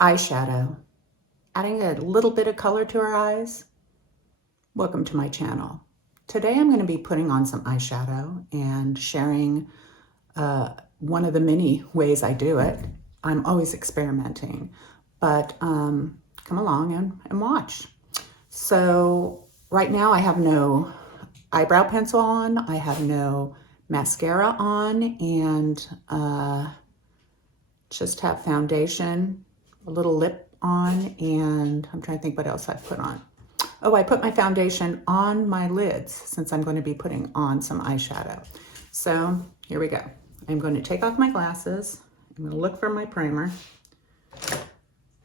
eyeshadow, adding a little bit of color to our eyes. Welcome to my channel. Today I'm going to be putting on some eyeshadow and sharing one of the many ways I do it. I'm always experimenting, but come along and watch. So right now I have no eyebrow pencil on, I have no mascara on, and just have foundation, a little lip on, and I'm trying to think what else I've put on. Oh, I put my foundation on my lids since I'm going to be putting on some eyeshadow. So here we go. I'm going to take off my glasses. I'm going to look for my primer.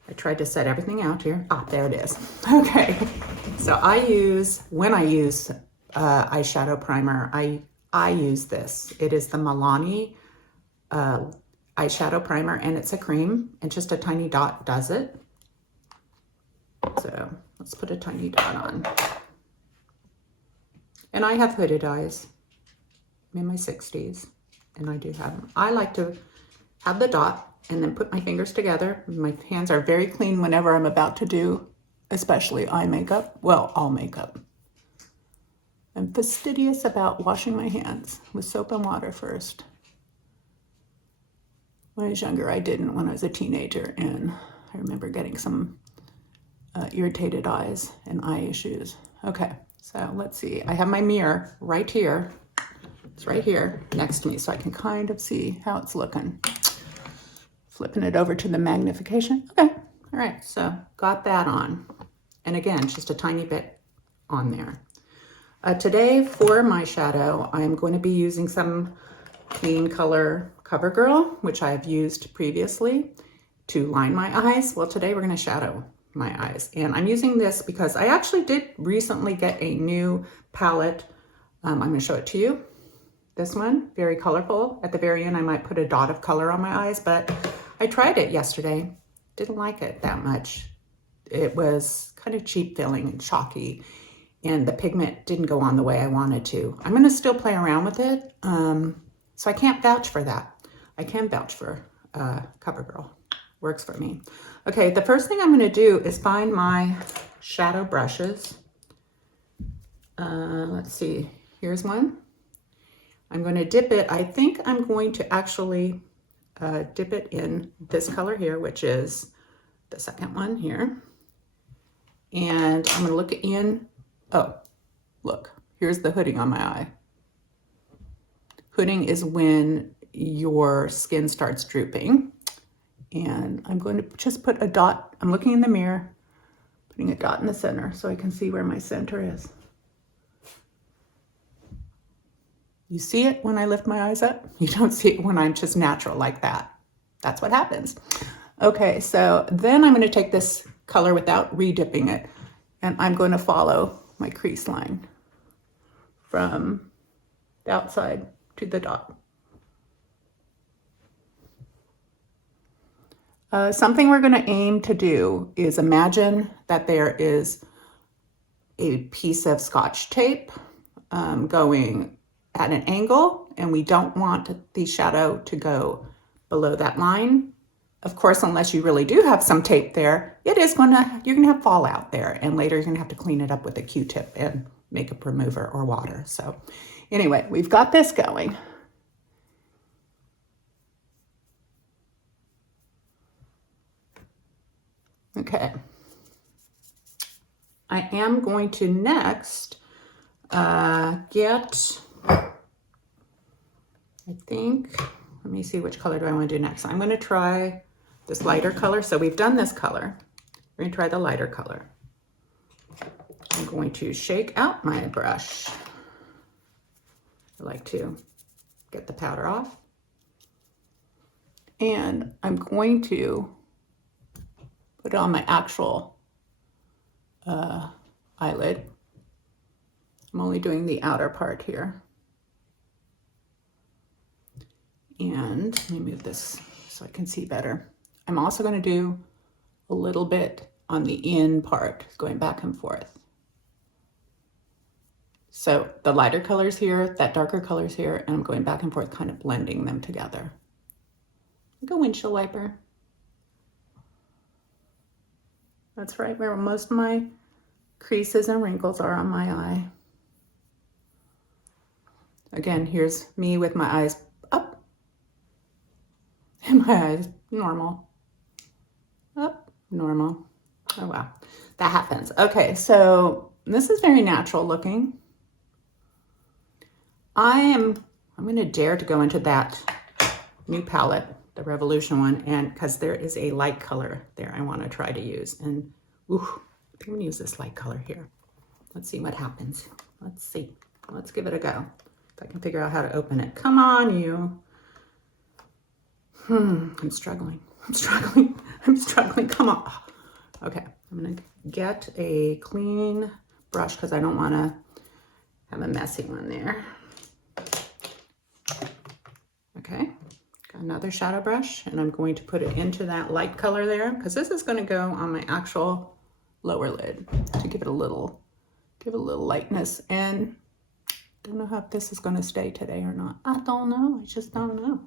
I tried to set everything out here. Ah, there it is. Okay. So when I use eyeshadow primer, I use this. It is the Milani eyeshadow primer, and it's a cream, and just a tiny dot does it. So let's put a tiny dot on. And I have hooded eyes. I'm in my 60s, and I do have them. I like to have the dot and then put my fingers together. My hands are very clean whenever I'm about to do, especially eye makeup. Well, all makeup. I'm fastidious about washing my hands with soap and water first. When I was younger, I didn't when I was a teenager, and I remember getting some irritated eyes and eye issues. Okay, so let's see. I have my mirror right here. It's right here next to me, so I can kind of see how it's looking. Flipping it over to the magnification. Okay, all right, so got that on. And again, just a tiny bit on there. Today for my shadow, I'm going to be using some clean color Covergirl, which I've used previously to line my eyes. Well, today we're going to shadow my eyes, and I'm using this because I actually did recently get a new palette. I'm going to show it to you. This one, very colorful. At the very end, I might put a dot of color on my eyes, but I tried it yesterday. Didn't like it that much. It was kind of cheap feeling and chalky, and the pigment didn't go on the way I wanted to. I'm going to still play around with it, so I can't vouch for that. I can vouch for Covergirl. Works for me. Okay, the first thing I'm going to do is find my shadow brushes. Let's see. Here's one. I'm going to dip it. I think I'm going to actually dip it in this color here, which is the second one here. And I'm going to look in. Oh, look. Here's the hooding on my eye. Hooding is when your skin starts drooping. And I'm going to just put a dot. I'm looking in the mirror, putting a dot in the center so I can see where my center is. You see it when I lift my eyes up? You don't see it when I'm just natural like that. That's what happens. Okay, so then I'm going to take this color without re-dipping it, and I'm going to follow my crease line from the outside to the dot. Something we're going to aim to do is imagine that there is a piece of Scotch tape going at an angle, and we don't want the shadow to go below that line. Of course, unless you really do have some tape there, you're going to have fallout there, and later you're going to have to clean it up with a Q-tip and makeup remover or water. So anyway, we've got this going. Okay, I am going to next get, I think, let me see, which color do I want to do next? I'm going to try this lighter color. So we've done this color. We're going to try the lighter color. I'm going to shake out my brush. I like to get the powder off. And I'm going to put it on my actual eyelid. I'm only doing the outer part here. And let me move this so I can see better. I'm also going to do a little bit on the in part, going back and forth. So the lighter colors here, that darker colors here, and I'm going back and forth, kind of blending them together. Like a windshield wiper. That's right where most of my creases and wrinkles are on my eye. Again, here's me with my eyes up and my eyes normal. Up, normal. Oh wow, that happens. Okay, so this is very natural looking. I'm going to dare to go into that new palette, the Revolution one, and because there is a light color there I want to try to use. And ooh, I think I'm going to use this light color here. Let's see what happens. Let's see. Let's give it a go. If I can figure out how to open it. Come on, you. I'm struggling. I'm struggling. I'm struggling. Come on. Okay, I'm going to get a clean brush because I don't want to have a messy one there. Okay, got another shadow brush, and I'm going to put it into that light color there because this is going to go on my actual lower lid to give it a little lightness. And don't know if this is going to stay today or not. I don't know. I just don't know.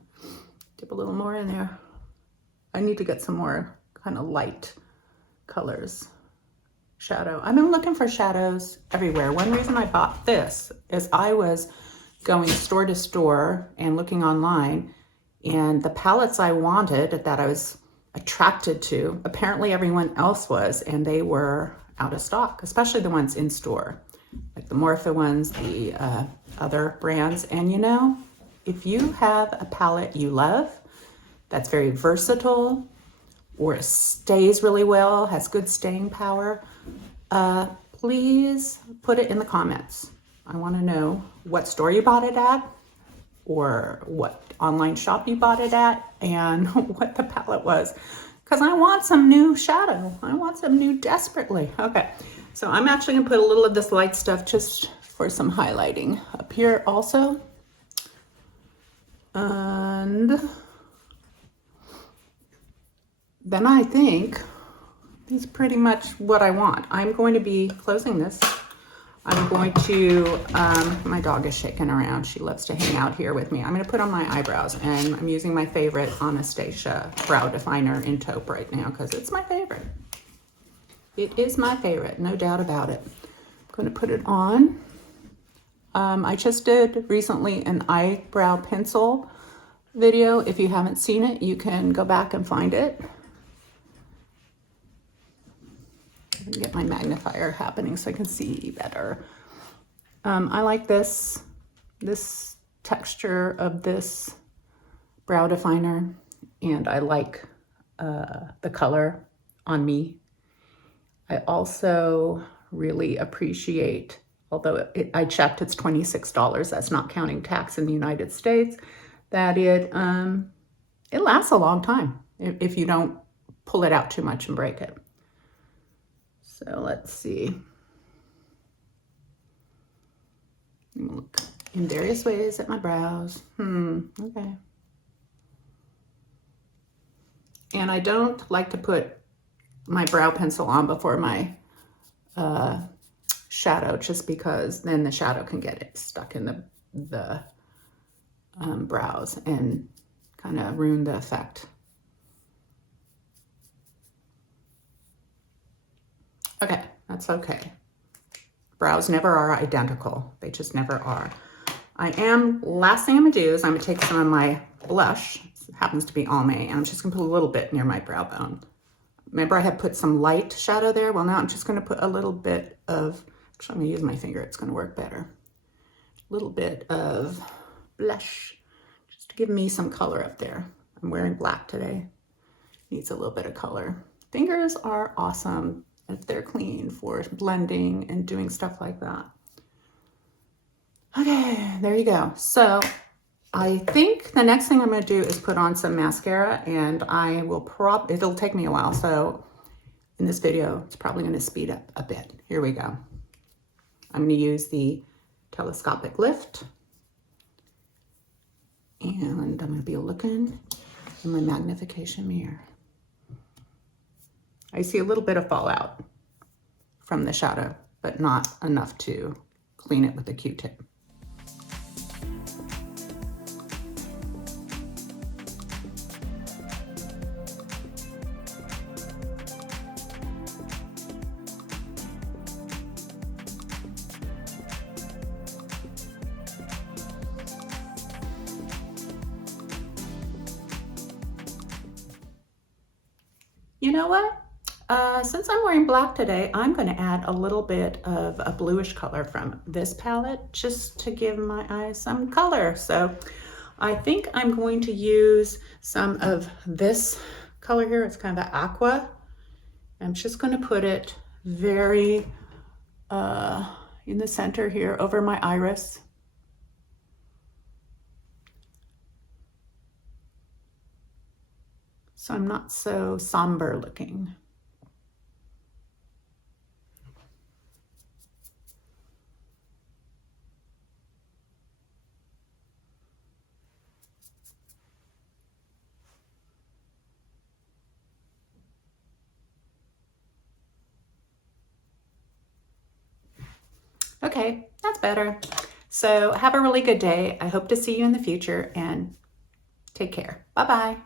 Dip a little more in there. I need to get some more kind of light colors. Shadow. I've been looking for shadows everywhere. One reason I bought this is I was going store to store and looking online, and the palettes I wanted that I was attracted to, apparently everyone else was, and they were out of stock, especially the ones in store, like the Morphe ones, the other brands. And you know, if you have a palette you love that's very versatile or stays really well, has good staying power, please put it in the comments. I want to know what store you bought it at, or what online shop you bought it at, and what the palette was, because I want some new shadow. I want some new desperately. Okay, so I'm actually gonna put a little of this light stuff just for some highlighting up here also. And then I think that's pretty much what I want. I'm going to be closing this. I'm going to, my dog is shaking around. She loves to hang out here with me. I'm going to put on my eyebrows, and I'm using my favorite Anastasia Brow Definer in Taupe right now because it's my favorite. It is my favorite, no doubt about it. I'm going to put it on. I just did recently an eyebrow pencil video. If you haven't seen it, you can go back and find it. Get my magnifier happening so I can see better. I like this texture of this brow definer, and I like the color on me. I also really appreciate, although I checked, it's $26, that's not counting tax in the United States, that it lasts a long time if you don't pull it out too much and break it. So let's see. Look in various ways at my brows. Okay. And I don't like to put my brow pencil on before my shadow, just because then the shadow can get it stuck in the brows and kind of ruin the effect. Okay, that's okay. Brows never are identical. They just never are. Last thing I'm gonna do is I'm gonna take some of my blush. It happens to be Almay, and I'm just gonna put a little bit near my brow bone. Remember I had put some light shadow there? Well, now I'm just gonna put a little bit of, actually I'm gonna use my finger, it's gonna work better. A little bit of blush, just to give me some color up there. I'm wearing black today. Needs a little bit of color. Fingers are awesome if they're clean for blending and doing stuff like that. Okay, there you go. So I think the next thing I'm going to do is put on some mascara, and I will it'll take me a while. So in this video, it's probably going to speed up a bit. Here we go. I'm going to use the telescopic lift, and I'm going to be looking in my magnification mirror. I see a little bit of fallout from the shadow, but not enough to clean it with a Q-tip. You know what? Since I'm wearing black today, I'm going to add a little bit of a bluish color from this palette just to give my eyes some color. So I think I'm going to use some of this color here. It's kind of an aqua. I'm just going to put it very in the center here over my iris. So I'm not so somber looking. Okay, that's better. So have a really good day. I hope to see you in the future and take care. Bye-bye.